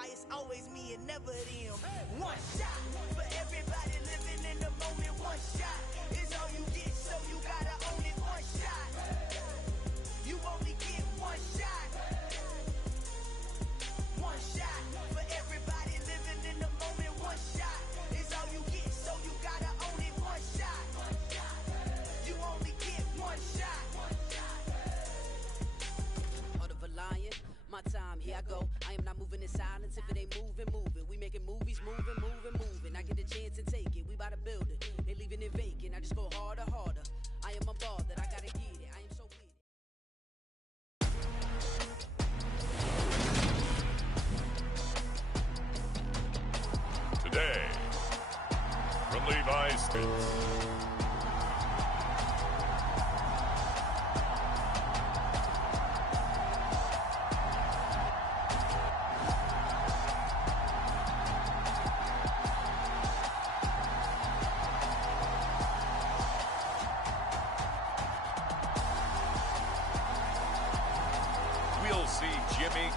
why it's always me and never them. One shot for everybody living in the moment. One shot is all you get, so you gotta own it. One shot, you only get one shot. One shot for everybody living in the moment. One shot is all you get, so you gotta own it. One shot, you only get one shot. Heart of a lion, my time, here I go. I am not moving in silence. If it ain't moving, moving. We making movies, moving, moving, moving. I get a chance to take it. We bout to build it. They leaving it vacant. I just go harder, harder. I am a ball that I gotta get it. I am so with it. Today, from Levi's States.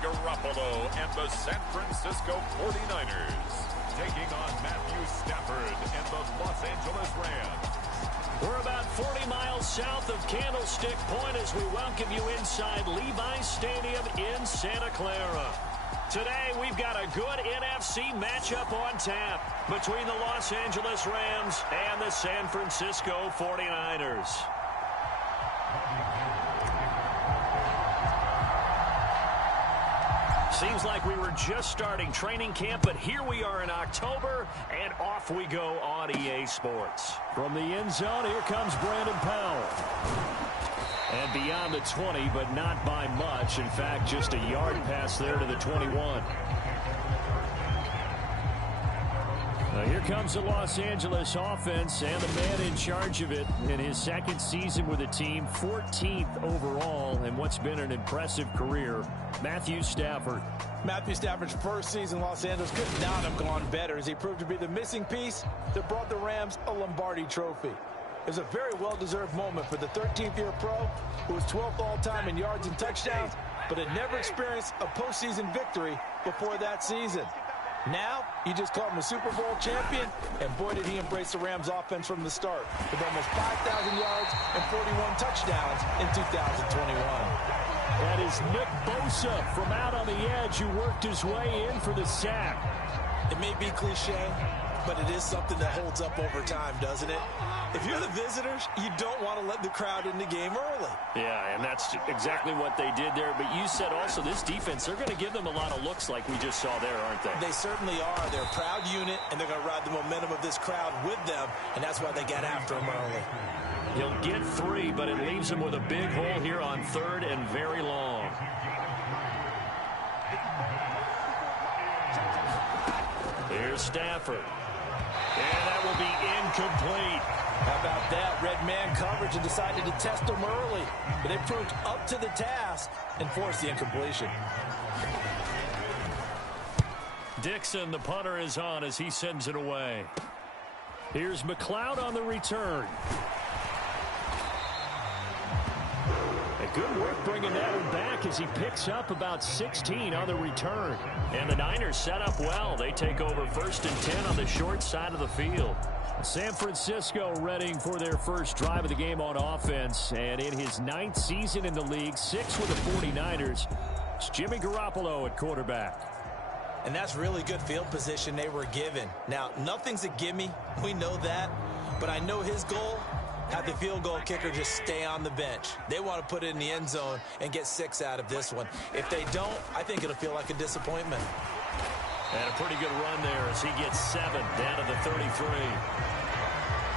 Garoppolo and the San Francisco 49ers taking on Matthew Stafford and the Los Angeles Rams. We're about 40 miles south of Candlestick Point as we welcome you inside Levi's Stadium in Santa Clara. Today, we've got a good NFC matchup on tap between the Los Angeles Rams and the San Francisco 49ers. Seems like we were just starting training camp, but here we are in October, and off we go on EA Sports. From the end zone, here comes Brandon Powell. And beyond the 20, but not by much. In fact, just a yard pass there to the 21. Now here comes the Los Angeles offense and the man in charge of it in his second season with the team, 14th overall in what's been an impressive career, Matthew Stafford. Matthew Stafford's first season in Los Angeles could not have gone better as he proved to be the missing piece that brought the Rams a Lombardi trophy. It was a very well-deserved moment for the 13th-year pro who was 12th all-time in yards and touchdowns, but had never experienced a postseason victory before that season. Now, you just call him a Super Bowl champion, and boy, did he embrace the Rams offense from the start, with almost 5,000 yards and 41 touchdowns in 2021. That is Nick Bosa from out on the edge who worked his way in for the sack. It may be cliche, but it is something that holds up over time, doesn't it? If you're the visitors, you don't want to let the crowd in the game early. Yeah, and that's exactly what they did there. But you said also this defense, they're going to give them a lot of looks like we just saw there, aren't they? They certainly are. They're a proud unit, and they're going to ride the momentum of this crowd with them, and that's why they get after them early. He'll get 3, but it leaves him with a big hole here on 3rd and very long. Here's Stafford. And that will be incomplete. How about that? Red man coverage and decided to test them early. But they proved up to the task and forced the incompletion. Dixon, the punter, is on as he sends it away. Here's McLeod on the return. Good work bringing that one back as he picks up about 16 on the return. And the Niners set up well. They take over 1st and 10 on the short side of the field. San Francisco readying for their first drive of the game on offense. And in his 9th season in the league, 6 with the 49ers, it's Jimmy Garoppolo at quarterback. And that's really good field position they were given. Now, nothing's a gimme. We know that. But I know his goal, have the field goal kicker just stay on the bench. They want to put it in the end zone and get 6 out of this one. If they don't, I think it'll feel like a disappointment. And a pretty good run there as he gets 7 down to the 33.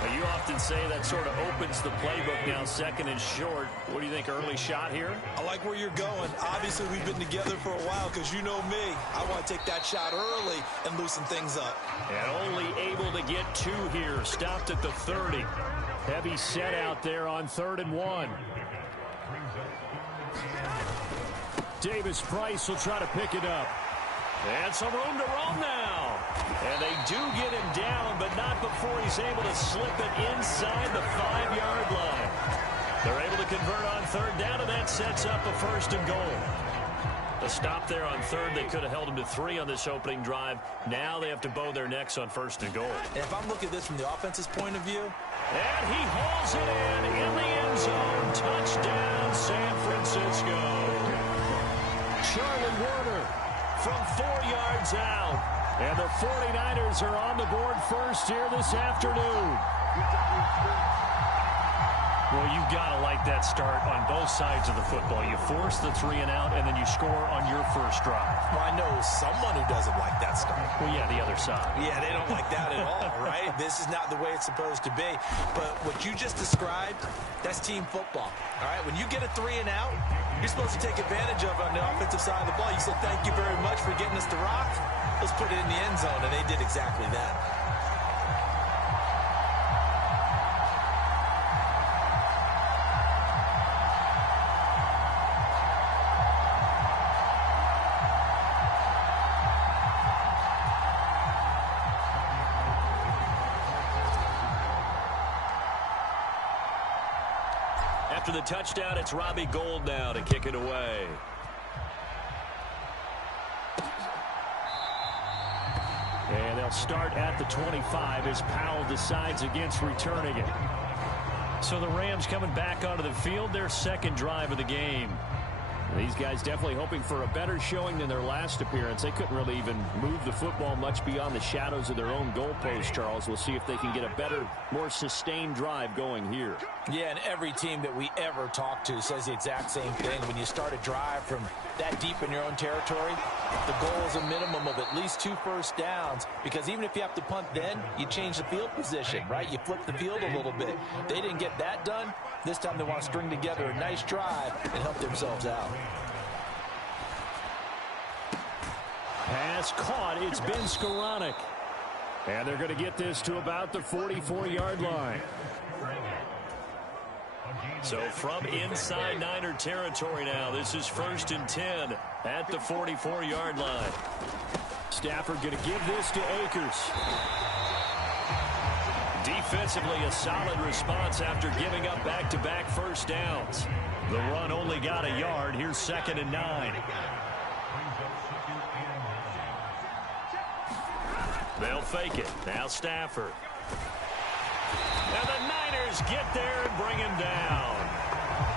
Now, you often say that sort of opens the playbook now, 2nd and short. What do you think, early shot here? I like where you're going. Obviously, we've been together for a while because you know me. I want to take that shot early and loosen things up. And only able to get 2 here. Stopped at the 30. Heavy set out there on 3rd and 1. Davis Price will try to pick it up. And some room to roam now. And they do get him down, but not before he's able to slip it inside the 5-yard line. They're able to convert on 3rd down, and that sets up a 1st and goal. A stop there on third. They could have held him to 3 on this opening drive. Now they have to bow their necks on first and goal. And if I'm looking at this from the offense's point of view. And he hauls it in the end zone. Touchdown, San Francisco. Charlie Werner from 4 yards out. And the 49ers are on the board first here this afternoon. Well, you've got to like that start on both sides of the football. You force the 3 and out, and then you score on your first drive. Well, I know someone who doesn't like that start. Well, yeah, the other side. Yeah, they don't like that at all, right? This is not the way it's supposed to be. But what you just described, that's team football, all right? When you get a 3 and out, you're supposed to take advantage of it on the offensive side of the ball. You said, thank you very much for getting us the rock. Let's put it in the end zone, and they did exactly that. After the touchdown, it's Robbie Gould now to kick it away. And they'll start at the 25 as Powell decides against returning it. So the Rams coming back onto the field, their second drive of the game. These guys definitely hoping for a better showing than their last appearance. They couldn't really even move the football much beyond the shadows of their own goalpost, Charles. We'll see if they can get a better, more sustained drive going here. Yeah, and every team that we ever talk to says the exact same thing. When you start a drive from that deep in your own territory, the goal is a minimum of at least 2 first downs, because even if you have to punt then, you change the field position, right? You flip the field a little bit. They didn't get that done. This time they want to string together a nice drive and help themselves out. Pass caught. It's Ben Skoranek. And they're going to get this to about the 44-yard line. So from inside Niner territory now, this is 1st and 10 at the 44-yard line. Stafford going to give this to Akers. Defensively, a solid response after giving up back-to-back first downs. The run only got a yard. Here's 2nd and 9. They'll fake it. Now Stafford. And the Niners get there and bring him down.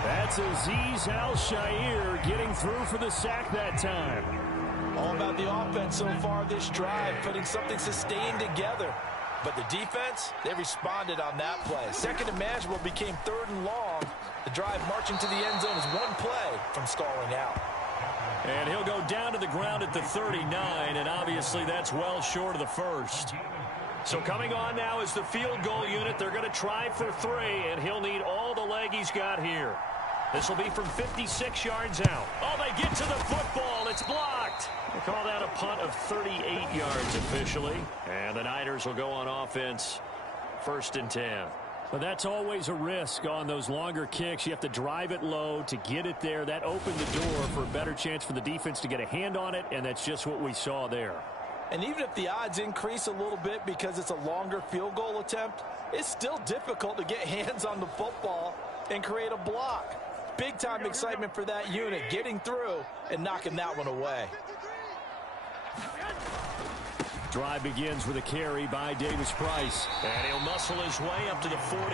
That's Azeez Al-Shaair getting through for the sack that time. All about the offense so far this drive, putting something sustained together. But the defense, they responded on that play. Second and manageable became 3rd and long. The drive marching to the end zone is 1 play from stalling out. And he'll go down to the ground at the 39, and obviously that's well short of the first. So coming on now is the field goal unit. They're going to try for 3, and he'll need all the leg he's got here. This will be from 56 yards out. Oh, they get to the football. It's blocked. They call that a punt of 38 yards officially. And the Niners will go on offense, 1st and 10. But that's always a risk on those longer kicks. You have to drive it low to get it there. That opened the door for a better chance for the defense to get a hand on it, and that's just what we saw there. And even if the odds increase a little bit because it's a longer field goal attempt, it's still difficult to get hands on the football and create a block. Big-time excitement for that unit, getting through and knocking that one away. Drive begins with a carry by Davis Price. And he'll muscle his way up to the 43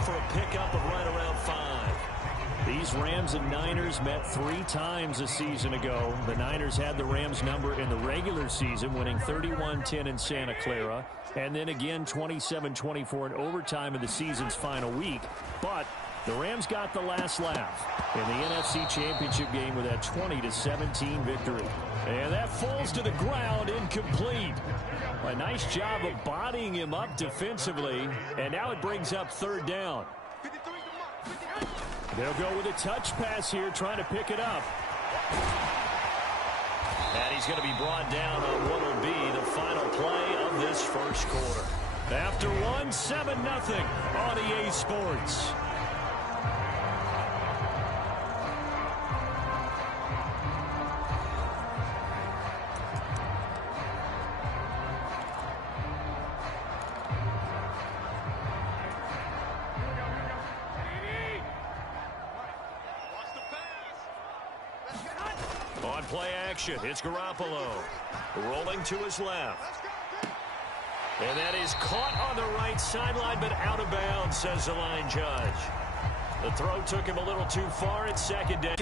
for a pickup of right around 5. These Rams and Niners met 3 times a season ago. The Niners had the Rams number in the regular season, winning 31-10 in Santa Clara. And then again 27-24 in overtime in the season's final week. But the Rams got the last laugh in the NFC Championship game with that 20-17 victory. And that falls to the ground, incomplete. A nice job of bodying him up defensively. And now it brings up 3rd down. They'll go with a touch pass here, trying to pick it up. And he's going to be brought down on what will be the final play of this first quarter. After 1, 7-0 on EA Sports. On play action. It's Garoppolo rolling to his left. And that is caught on the right sideline, but out of bounds, says the line judge. The throw took him a little too far at second down.